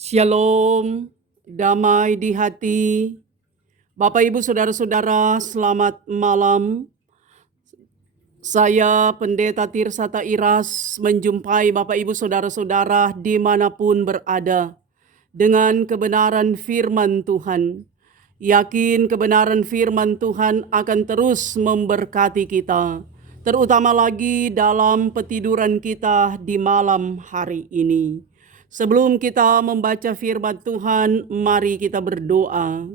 Shalom, damai di hati. Bapak Ibu Saudara-saudara, selamat malam. Saya Pendeta Tirsata Iras menjumpai Bapak Ibu Saudara-saudara dimanapun berada dengan kebenaran firman Tuhan. Yakin kebenaran firman Tuhan akan terus memberkati kita, terutama lagi dalam petiduran kita di malam hari ini. Sebelum kita membaca firman Tuhan, mari kita berdoa.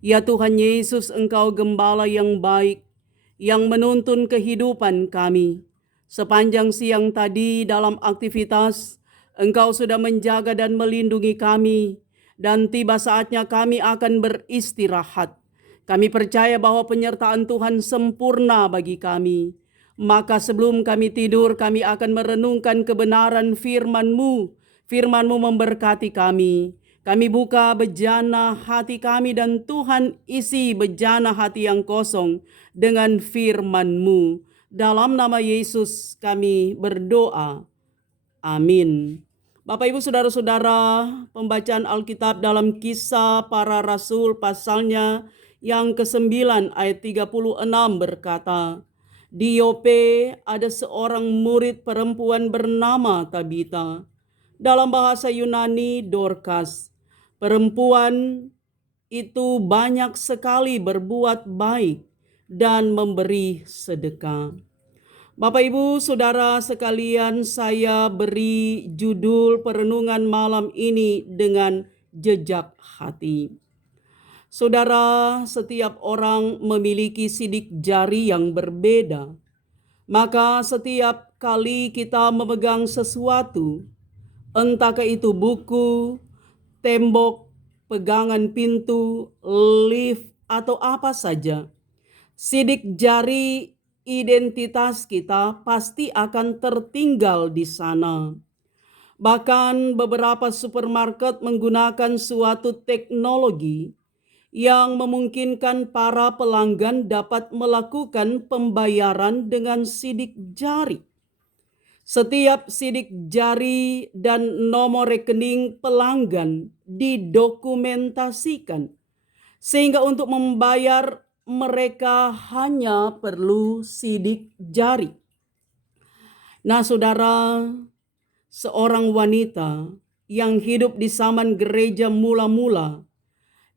Ya Tuhan Yesus, Engkau gembala yang baik, yang menuntun kehidupan kami. Sepanjang siang tadi dalam aktivitas, Engkau sudah menjaga dan melindungi kami, dan tiba saatnya kami akan beristirahat. Kami percaya bahwa penyertaan Tuhan sempurna bagi kami. Maka sebelum kami tidur, kami akan merenungkan kebenaran firman-Mu. Firman-Mu memberkati kami. Kami buka bejana hati kami dan Tuhan isi bejana hati yang kosong dengan firman-Mu. Dalam nama Yesus kami berdoa. Amin. Bapak Ibu Saudara-saudara, pembacaan Alkitab dalam Kisah Para Rasul pasalnya yang ke-9 ayat 36 berkata, di Yope ada seorang murid perempuan bernama Tabita. Dalam bahasa Yunani, Dorcas. Perempuan itu banyak sekali berbuat baik dan memberi sedekah. Bapak Ibu Saudara sekalian, saya beri judul perenungan malam ini dengan jejak hati. Saudara, setiap orang memiliki sidik jari yang berbeda. Maka setiap kali kita memegang sesuatu, entahkah itu buku, tembok, pegangan pintu, lift, atau apa saja, sidik jari identitas kita pasti akan tertinggal di sana. Bahkan beberapa supermarket menggunakan suatu teknologi yang memungkinkan para pelanggan dapat melakukan pembayaran dengan sidik jari. Setiap sidik jari dan nomor rekening pelanggan didokumentasikan, sehingga untuk membayar mereka hanya perlu sidik jari. Nah, saudara, seorang wanita yang hidup di zaman gereja mula-mula,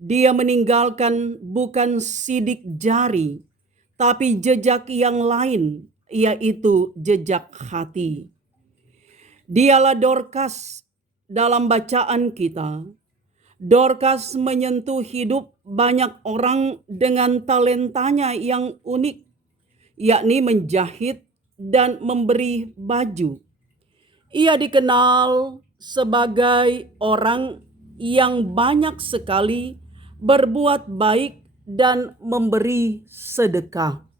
dia meninggalkan bukan sidik jari, tapi jejak yang lain, yaitu jejak hati. Dialah Dorcas dalam bacaan kita. Dorcas menyentuh hidup banyak orang dengan talentanya yang unik, yakni menjahit dan memberi baju. Ia dikenal sebagai orang yang banyak sekali berbuat baik dan memberi sedekah.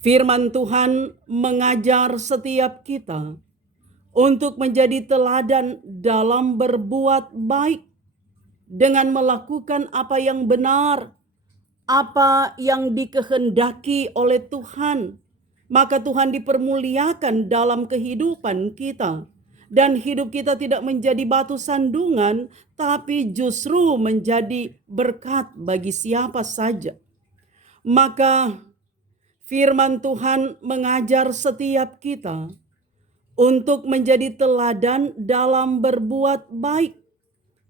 Firman Tuhan mengajar setiap kita untuk menjadi teladan dalam berbuat baik, dengan melakukan apa yang benar, apa yang dikehendaki oleh Tuhan. Maka Tuhan dipermuliakan dalam kehidupan kita. Dan hidup kita tidak menjadi batu sandungan, tapi justru menjadi berkat bagi siapa saja. Maka firman Tuhan mengajar setiap kita untuk menjadi teladan dalam berbuat baik.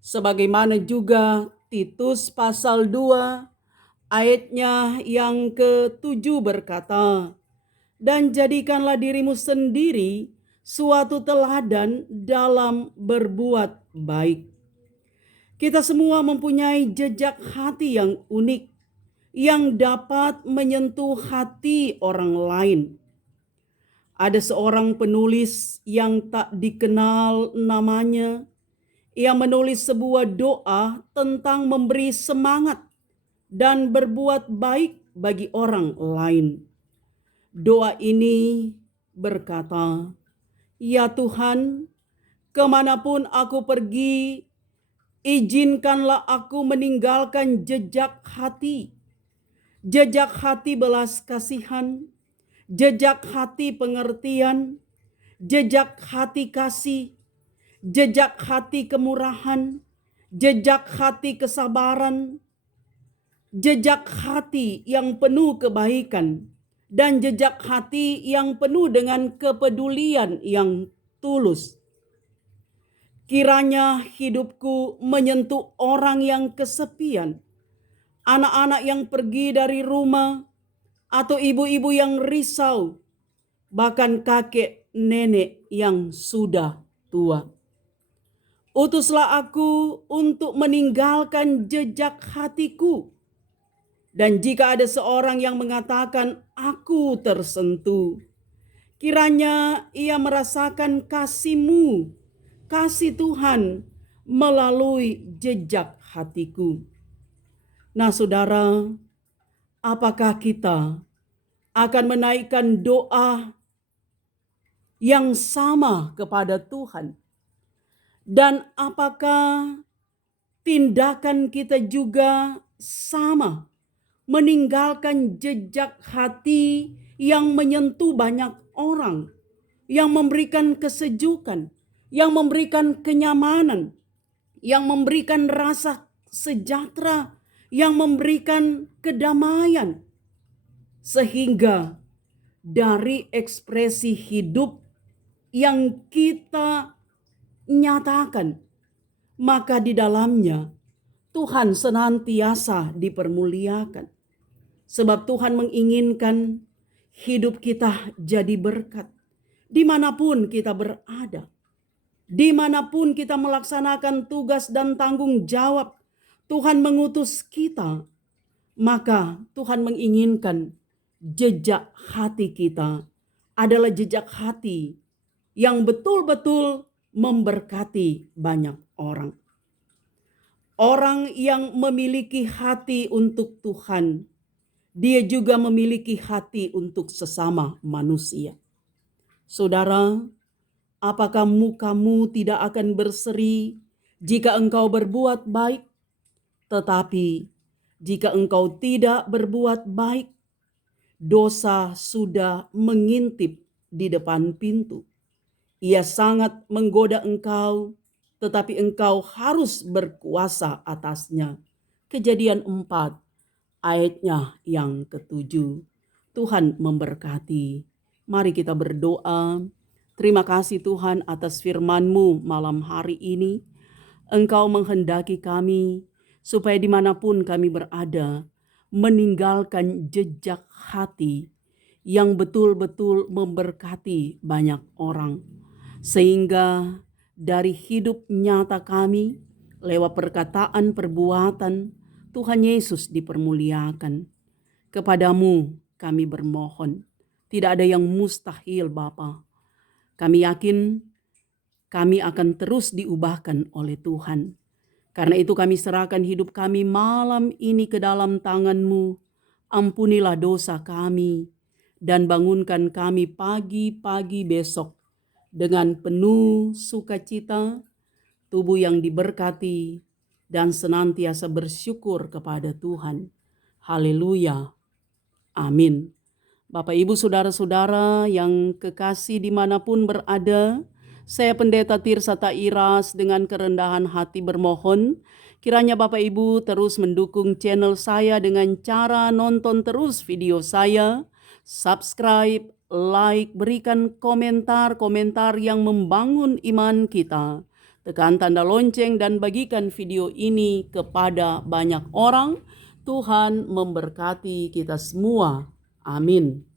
Sebagaimana juga Titus pasal 2 ayatnya yang ke-7 berkata, dan jadikanlah dirimu sendiri suatu teladan dalam berbuat baik. Kita semua mempunyai jejak hati yang unik yang dapat menyentuh hati orang lain. Ada seorang penulis yang tak dikenal namanya, ia menulis sebuah doa tentang memberi semangat dan berbuat baik bagi orang lain. Doa ini berkata, ya Tuhan, kemanapun aku pergi, izinkanlah aku meninggalkan jejak hati belas kasihan, jejak hati pengertian, jejak hati kasih, jejak hati kemurahan, jejak hati kesabaran, jejak hati yang penuh kebaikan, dan jejak hati yang penuh dengan kepedulian yang tulus. Kiranya hidupku menyentuh orang yang kesepian, anak-anak yang pergi dari rumah, atau ibu-ibu yang risau, bahkan kakek nenek yang sudah tua. Utuslah aku untuk meninggalkan jejak hatiku. Dan jika ada seorang yang mengatakan, aku tersentuh, kiranya ia merasakan kasih-Mu, kasih Tuhan melalui jejak hatiku. Nah saudara, apakah kita akan menaikkan doa yang sama kepada Tuhan? Dan apakah tindakan kita juga sama, meninggalkan jejak hati yang menyentuh banyak orang, yang memberikan kesejukan, yang memberikan kenyamanan, yang memberikan rasa sejahtera, yang memberikan kedamaian, sehingga dari ekspresi hidup yang kita nyatakan, maka di dalamnya Tuhan senantiasa dipermuliakan. Sebab Tuhan menginginkan hidup kita jadi berkat. Dimanapun kita berada, dimanapun kita melaksanakan tugas dan tanggung jawab, Tuhan mengutus kita, maka Tuhan menginginkan jejak hati kita adalah jejak hati yang betul-betul memberkati banyak orang. Orang yang memiliki hati untuk Tuhan, dia juga memiliki hati untuk sesama manusia. Saudara, apakah mukamu tidak akan berseri jika engkau berbuat baik? Tetapi jika engkau tidak berbuat baik, dosa sudah mengintip di depan pintu. Ia sangat menggoda engkau, tetapi engkau harus berkuasa atasnya. Kejadian 4 ayatnya yang ke-7. Tuhan memberkati. Mari kita berdoa. Terima kasih Tuhan atas firman-Mu malam hari ini. Engkau menghendaki kami supaya dimanapun kami berada, meninggalkan jejak hati yang betul-betul memberkati banyak orang. Sehingga dari hidup nyata kami, lewat perkataan, perbuatan, Tuhan Yesus dipermuliakan. Kepadamu kami bermohon. Tidak ada yang mustahil Bapa. Kami yakin kami akan terus diubahkan oleh Tuhan. Karena itu kami serahkan hidup kami malam ini ke dalam tangan-Mu. Ampunilah dosa kami dan bangunkan kami pagi-pagi besok dengan penuh sukacita, tubuh yang diberkati, dan senantiasa bersyukur kepada Tuhan. Haleluya. Amin. Bapak, Ibu, Saudara-saudara yang kekasih dimanapun berada, saya Pendeta Tirsa Tairas dengan kerendahan hati bermohon, kiranya Bapak Ibu terus mendukung channel saya dengan cara nonton terus video saya, subscribe, like, berikan komentar-komentar yang membangun iman kita. Tekan tanda lonceng dan bagikan video ini kepada banyak orang. Tuhan memberkati kita semua. Amin.